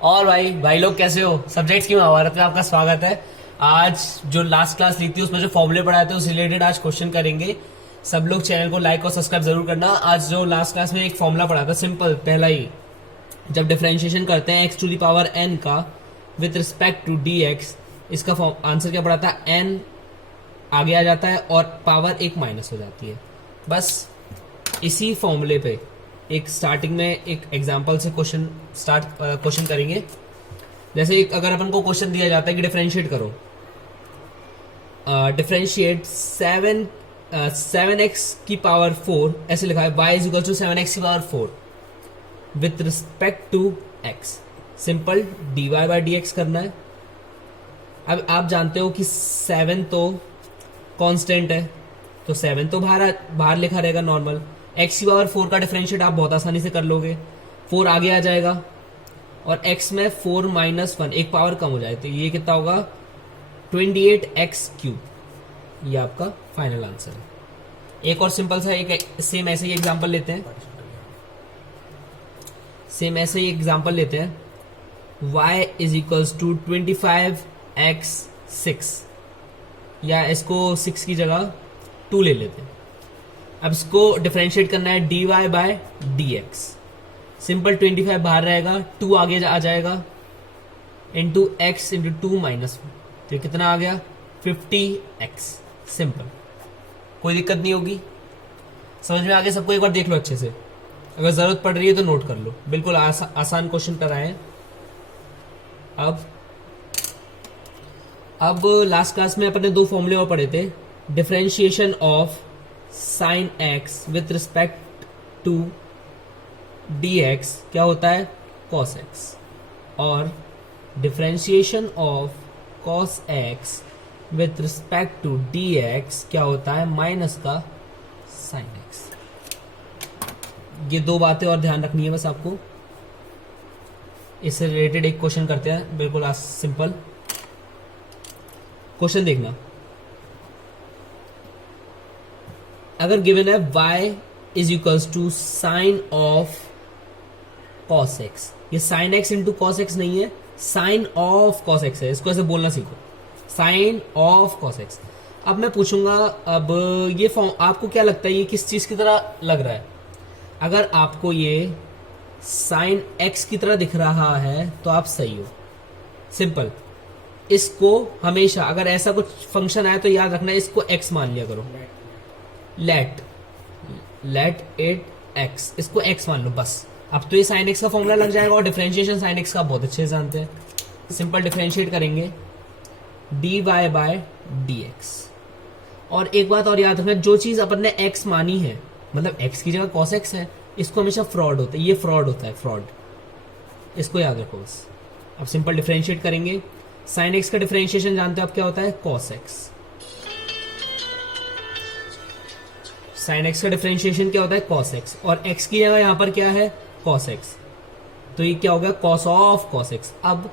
और भाई लोग कैसे हो? सब्जेक्ट्स की महाभारत में आपका स्वागत है। आज जो लास्ट क्लास ली थी उसमें जो फॉर्मूले पढ़ाए थे उस रिलेटेड आज क्वेश्चन करेंगे। सब लोग चैनल को लाइक और सब्सक्राइब जरूर करना। आज जो लास्ट क्लास में एक फॉर्मूला पढ़ा था सिंपल, पहला ही, जब डिफरेंशिएशन करते हैं x to the power n का with respect to d x, इसका आंसर क्या पड़ा था? एन आगे आ जाता है और पावर एक माइनस हो जाती है। बस इसी फॉर्मूले पे एक स्टार्टिंग में एक एग्जांपल से क्वेश्चन करेंगे। जैसे एक अगर अपन को क्वेश्चन दिया जाता है कि डिफरेंशिएट करो, डिफरेंशिएट सेवन एक्स की पावर 4, ऐसे लिखा है y is equal to 7x की power 4 with respect to x। Simple dy by d x करना है। अब आप जानते हो कि 7 तो कांस्टेंट है, तो 7 तो बाहर लिखा रहेगा नॉर्मल। x की पावर 4 का डिफरेंशिएट आप बहुत आसानी से कर लोगे, 4 आगे आ जाएगा और x में 4 माइनस 1 एक पावर कम हो जाए, तो ये कितना होगा? 28x cube. ये आपका फाइनल आंसर है। एक और सिंपल सा एक सेम ऐसे ही एग्जांपल लेते हैं। y is equals to 25x6, या इसको 6 की जगह 2 ले लेते हैं। अब इसको डिफरेंशिएट करना है dy by d x. Simple 25 बाहर रहेगा, 2 आगे आ जाएगा, इंटू एक्स इंटू 2 माइनस 1, तो ये कितना आ गया? 50x। सिंपल, कोई दिक्कत नहीं होगी। समझ में आ गया सबको? एक बार देख लो अच्छे से, अगर जरूरत पड़ रही है तो नोट कर लो। बिल्कुल आसान क्वेश्चन कराए हैं। अब लास्ट क्लास में अपने 2 फॉर्मूले और पढ़े थे। Differentiation of sine x with respect to d x क्या होता है? Cos x. और differentiation of cos x with respect to d x क्या होता है? माइनस का साइन एक्स। ये 2 बातें और ध्यान रखनी है बस आपको। इससे रिलेटेड एक क्वेश्चन करते हैं, बिल्कुल सिंपल क्वेश्चन देखना। अगर गिवन है y is equals to sine of cos x, ये sine x into cos x नहीं है, साइन ऑफ कॉस एक्स है। इसको ऐसे बोलना सीखो, साइन ऑफ कॉस एक्स। अब मैं पूछूंगा, अब ये फॉर्म आपको क्या लगता है ये किस चीज की तरह लग रहा है? अगर आपको ये साइन एक्स की तरह दिख रहा है तो आप सही हो। सिंपल, इसको हमेशा अगर ऐसा कुछ फंक्शन आए तो याद रखना इसको x मान लिया करो। लेट इट x, इसको x मान लो बस। अब तो ये साइन x का फॉर्मूला लग जाएगा और डिफरेंशिएशन साइन x का बहुत अच्छे से जानते हैं। सिंपल डिफरेंशिएट करेंगे dy बाय डी एक्स। और एक बात और याद रखना, जो चीज अपन ने x मानी है, मतलब x की जगह cos x है, इसको हमेशा फ्रॉड होता है, ये फ्रॉड होता है, फ्रॉड। इसको याद रखो बस। अब सिंपल डिफरेंशिएट करेंगे। साइन एक्स का डिफरेंशिएशन जानते हो आप क्या होता है? Cos x. साइन एक्स का डिफरेंशिएशन क्या होता है? Cos x. और एक्स की जगह यहां पर क्या है? कॉस एक्स, तो ये क्या होगा? Cos of cos x. अब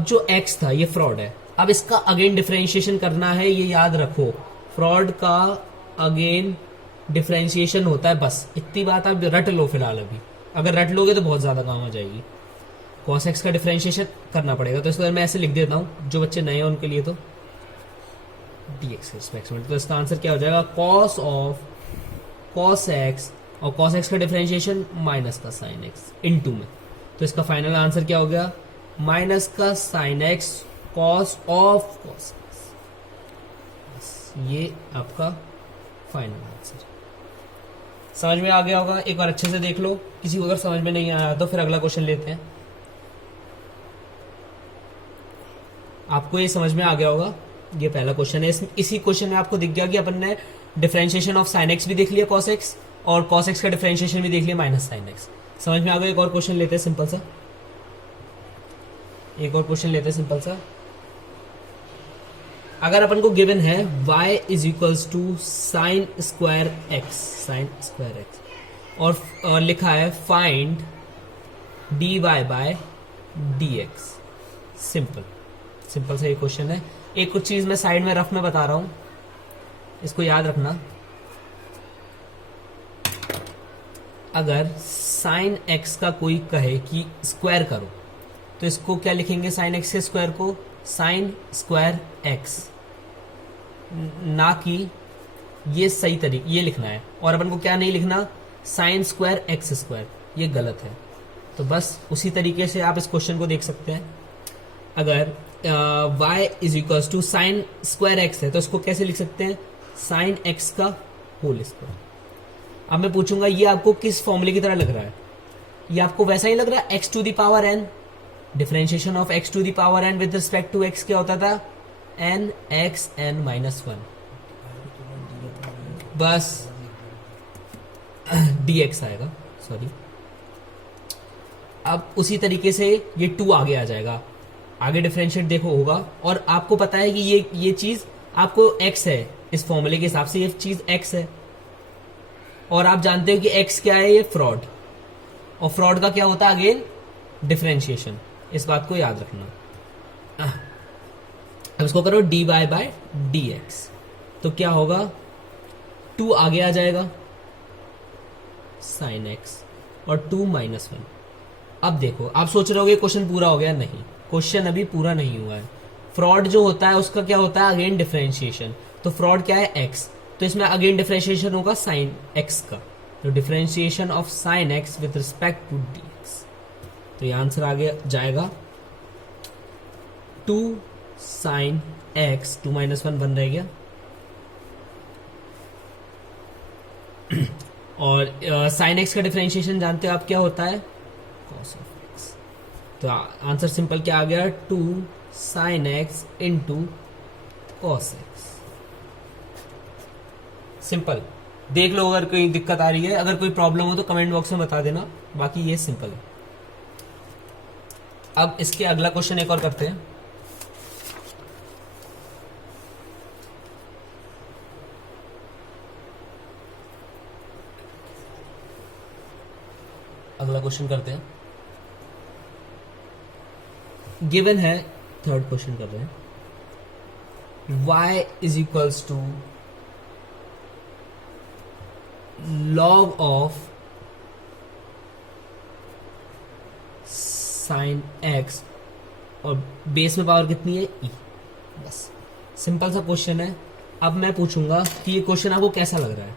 जो एक्स था ये फ्रॉड है, अब इसका अगेन डिफरेंशिएशन करना है, ये याद रखो। फ्रॉड का अगेन डिफरेंशिएशन होता है, बस इतनी बात आप रट लो फिलहाल। अभी अगर रट लोगे तो बहुत ज्यादा काम आ जाएगी। कॉस एक्स का डिफरेंशिएशन करना पड़ेगा, तो इसको मैं ऐसे लिख देता हूं, जो बच्चे नए हैं उनके लिए, तो डी एक्स रिस्पेक्ट में। तो इसका आंसर क्या हो जाएगा? कॉस ऑफ कॉस एक्स, और कॉस एक्स का डिफरेंशिएशन माइनस का साइन एक्स इनटू में, तो इसका फाइनल आंसर क्या हो गया? माइनस का sine x cos of cos x. ये आपका फाइनल आंसर। समझ में आ गया होगा? एक बार अच्छे से देख लो। किसी को अगर समझ में नहीं आया तो फिर अगला क्वेश्चन लेते हैं। आपको ये समझ में आ गया होगा, ये पहला क्वेश्चन है। इसी क्वेश्चन में आपको दिख गया कि अपन ने डिफरेंशिएशन ऑफ साइन एक्स भी देख लिया कॉस एक्स, और कॉस एक्स का डिफरेंशिएशन भी देख लिया माइनस साइन एक्स। समझ में आ गया? एक और क्वेश्चन लेते हैं सिंपल सा। अगर अपन को गिवन है y is equals to sine square x, और लिखा है find dy by d x. Simple सा ये क्वेश्चन है। एक कुछ चीज मैं साइड में रफ में बता रहा हूं, इसको याद रखना। अगर साइन एक्स का कोई कहे कि स्क्वायर करो, तो इसको क्या लिखेंगे, साइन एक्स के स्क्वायर को साइन स्क्वायर एक्स, ना कि ये सही तरीके ये लिखना है, और अपन को क्या नहीं लिखना, साइन स्क्वायर एक्स स्क्वायर, ये गलत है। तो बस उसी तरीके से आप इस क्वेश्चन को देख सकते हैं। अगर y is equals to sine square x है तो इसको कैसे लिख सकते हैं, साइन एक्स का होल स्क्वायर। अब मैं पूछूंगा ये आपको किस फॉर्मूले की तरह लग रहा है, ये आपको वैसा ही लग रहा है x to the power n, differentiation of x to the power n with respect to x क्या होता था, n x n minus one, बस dx आएगा, सॉरी। अब उसी तरीके से ये 2 आगे आ जाएगा, आगे डिफरेंशिएट देखो होगा, और आपको पता है कि ये चीज आपको x है, इस फॉर्मूले के हिसाब से ये चीज x है, और आप जानते हो कि x क्या है, ये फ्रॉड, और फ्रॉड का क्या होता है अगेन डिफरेंशिएशन, इस बात को याद रखना। अब इसको करो dy बाय dx, तो क्या होगा, 2 आगे आ जाएगा साइन एक्स और 2 माइनस 1। अब देखो आप सोच रहे होगे क्वेश्चन पूरा हो गया, नहीं, क्वेश्चन अभी पूरा नहीं हुआ है। फ्रॉड जो होता है उसका क्या होता है, अगेन डिफरेंशिएशन, तो फ्रॉड क्या है एक्स, तो इसमें अगेन डिफरेंशिएशन होगा साइन एक्स का, तो differentiation of sine x with respect to dx, तो ये आंसर आगे जाएगा 2 साइन एक्स, 2 माइनस 1 बन रह गया, और साइन एक्स का डिफरेंशिएशन जानते हो आप क्या होता है, कॉस ऑफ एक्स, तो आंसर सिंपल क्या आ गया, 2 sign x into cos x. Simple, देख लो अगर कोई दिक्कत आ रही है, अगर कोई प्रॉब्लम हो तो कमेंट बॉक्स में बता देना, बाकी ये सिंपल है। अब इसके अगला क्वेश्चन एक और करते हैं। अगला क्वेश्चन करते हैं, गिवन है, थर्ड क्वेश्चन कर रहे हैं, y is equals to log of sine x, और बेस में पावर कितनी है, e, बस सिंपल सा क्वेश्चन है। अब मैं पूछूंगा कि ये क्वेश्चन आपको कैसा लग रहा है,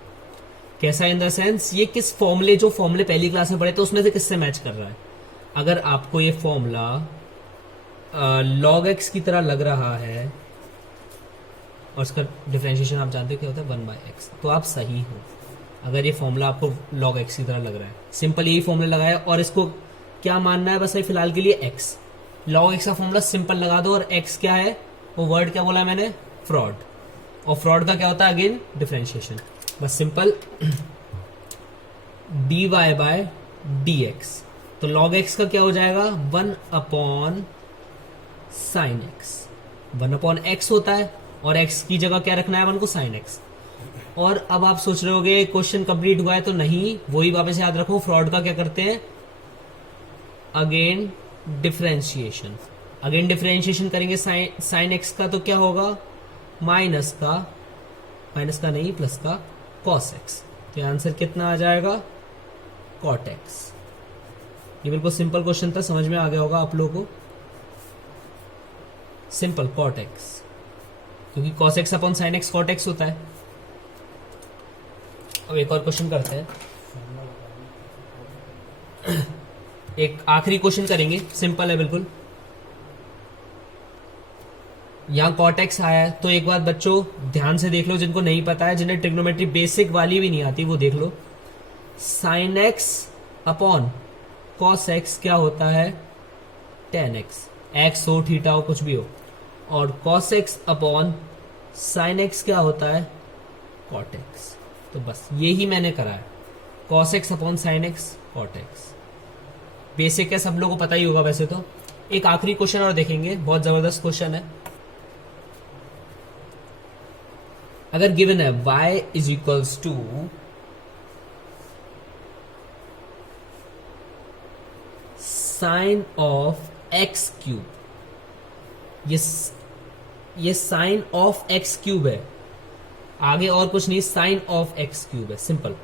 कैसा इन द सेंस ये किस फॉर्मूले, जो फॉर्मूले पहली क्लास में पढ़े थे उसमें से किससे मैच कर रहा है। अगर आपको ये फॉर्मूला log x की तरह लग रहा है और उसका डिफरेंशिएशन आप जानते हो क्या होता है 1/x, तो आप सही हो। अगर ये फॉर्मूला आपको log x की तरह लग रहा है, सिंपल यही फॉर्मूला लगाया, और इसको क्या मानना है, बस फिलहाल के लिए x, log x का फॉर्मूला सिंपल लगा दो, और x क्या है, वो वर्ड क्या बोला मैंने, फ्रॉड, और फ्रॉड का क्या होता है अगेन डिफरेंशिएशन, बस सिंपल dy बाय dx, तो log x का क्या हो जाएगा 1 upon sine x, 1 upon x होता है, और x की जगह क्या रखना है 1 को, साइन एक्स। और अब आप सोच रहे होगे क्वेश्चन कंप्लीट हुआ है, तो नहीं, वही वापस याद रखो, फ्रॉड का क्या करते हैं, अगेन डिफरेंशिएशन, अगेन डिफरेंशिएशन करेंगे साइन एक्स का, तो क्या होगा माइनस का नहीं प्लस का कॉस एक्स, तो आंसर कितना आ जाएगा, कॉट एक्स। ये बिल्कुल सिंपल क्वेश्चन था, समझ में आ गया होगा आप लोगों को, सिंपल कॉट एक्स, क्योंकि cos x upon sine x cot x होता है। अब एक और क्वेश्चन करते हैं, एक आखिरी क्वेश्चन करेंगे, सिंपल है बिल्कुल। यहां कॉट एक्स आया है, तो एक बात बच्चों ध्यान से देख लो, जिनको नहीं पता है, जिन्हें ट्रिग्नोमेट्री बेसिक वाली भी नहीं आती, वो देख लो, sine x upon cos x क्या होता है, टेन एक्स, एक्स हो थीटा हो कुछ भी हो, और cos x upon sine x क्या होता है, कॉट एक्स। तो बस यही मैंने करा है, cos x upon sine x cot x, basic है, सब लोगों को पता ही होगा वैसे तो। एक आखिरी क्वेश्चन और देखेंगे, बहुत जबरदस्त क्वेश्चन है। अगर गिवन है y is equals to sine of x cube, ये साइन ऑफ एक्स क्यूब है, आगे और कुछ नहीं, साइन ऑफ एक्स क्यूब है, सिंपल।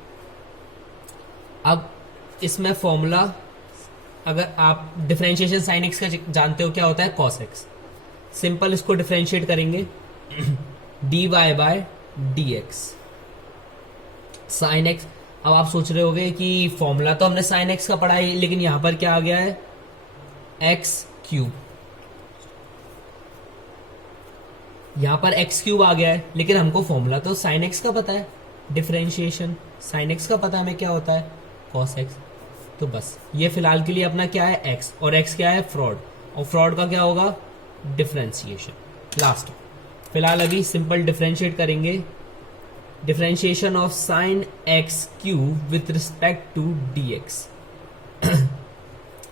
अब इसमें फॉर्मूला अगर आप डिफरेंशिएशन साइन एक्स का जानते हो क्या होता है, कॉस एक्स। सिंपल इसको डिफरेंशिएट करेंगे dy by d x sine x. अब आप सोच रहे होगे कि फॉर्मूला तो हमने साइन एक्स का पढ़ा है, लेकिन यहां पर क्या आ गया है, एक्स क्यूब। यहां पर एक्स क्यूब आ गया है, लेकिन हमको फॉर्मूला तो साइन एक्स का पता है, डिफरेंशिएशन साइन एक्स का पता है हमें क्या होता है, कॉस एक्स। तो बस ये फिलहाल के लिए अपना क्या है, एक्स, और एक्स क्या है, फ्रॉड, और फ्रॉड का क्या होगा, डिफरेंशिएशन लास्ट। फिलहाल अभी सिंपल डिफरेंशिएट करेंगे, differentiation of sine x cube with respect to d x.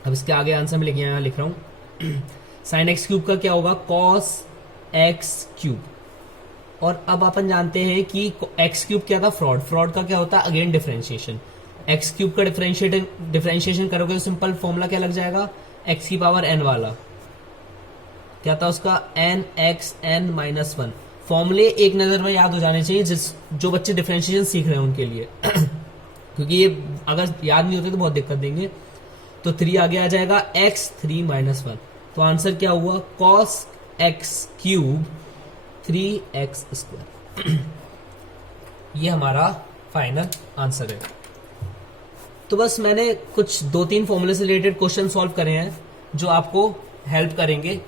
अब इसके आगे आंसर में यहाँ लिख रहा हूं साइन एक्स क्यूब का क्या होगा, कॉस एक्स क्यूब। और अब अपन जानते हैं कि एक्स क्यूब क्या था, फ्रॉड, फ्रॉड का क्या होता है, अगेन डिफरेंशिएशन। एक्स क्यूब का डिफरेंशिएशन करोगे तो सिंपल फॉर्मूला क्या लग जाएगा, एक्स की पावर एन वाला, क्या था उसका, n x n minus one. फॉर्मूले एक नजर में याद हो जाने चाहिए जो बच्चे डिफरेंशिएशन सीख रहे हैं उनके लिए क्योंकि ये अगर याद नहीं होते तो बहुत दिक्कत देंगे। तो 3 आगे आ जाएगा, एक्स 3 माइनस वन। तो आंसर क्या हुआ, cos x cube 3x square. ये हमारा फाइनल आंसर है। तो बस मैंने कुछ 2-3 फॉर्मूले से रिलेटेड क्वेश्चन सॉल्व करे हैं जो आपको हेल्प करेंगे,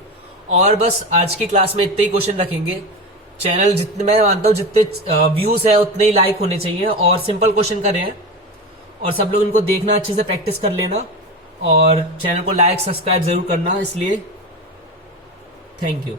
और बस आज की क्लास में इतने ही क्वेश्चन रखेंगे। चैनल जितने, मैं मानता हूँ जितने व्यूज है उतने ही लाइक होने चाहिए, और सिंपल क्वेश्चन करे हैं, और सब लोग इनको देखना, अच्छे से प्रैक्टिस कर लेना, और चैनल को लाइक सब्सक्राइब जरूर करना। इसलिए थैंक यू।